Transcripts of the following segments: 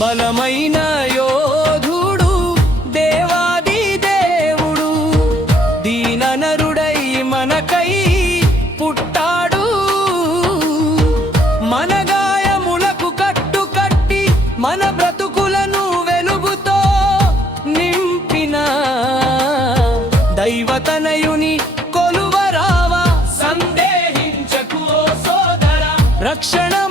బలమైన యోధుడు దేవాది దేవుడు. దీననరుడై మనకై పుట్టాడు. మన గాయములకు కట్టు కట్టి మన బ్రతుకులను వెలుగుతో నింపిన దైవతనయుని కొలువరావా. సందేహించకు రక్షణ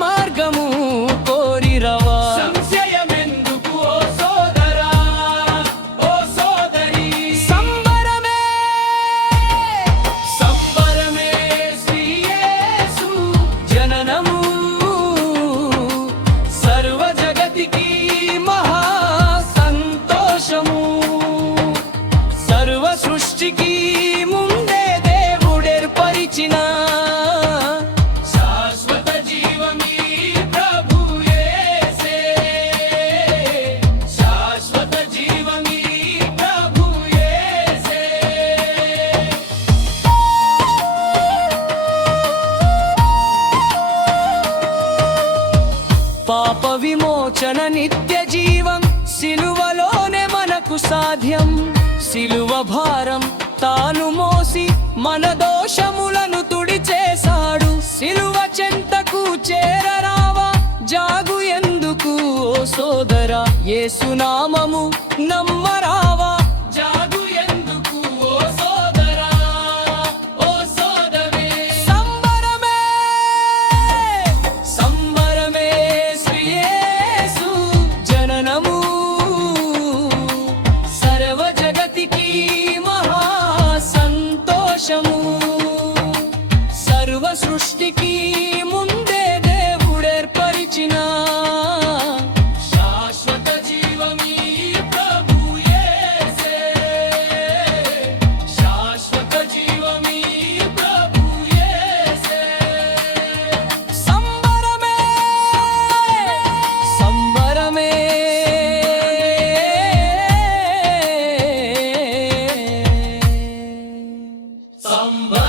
రక్షణ నిత్య జీవం సిలువలోనే మనకు సాధ్యం. సిలువ భారం తాను మోసి మన దోషములను తుడిచేశాడు. సిలువ చెంతకు చేరరావా? జాగు ఎందుకు ఓ సోదరా? ఏసునామము నమ్మరా? సృష్టికి ముందే దేవుడేర్పరిచిన శాశ్వత జీవమీ ప్రభు శాశ్వత జీవమీ ప్రభు సంబరమే సంబరమే. సంబర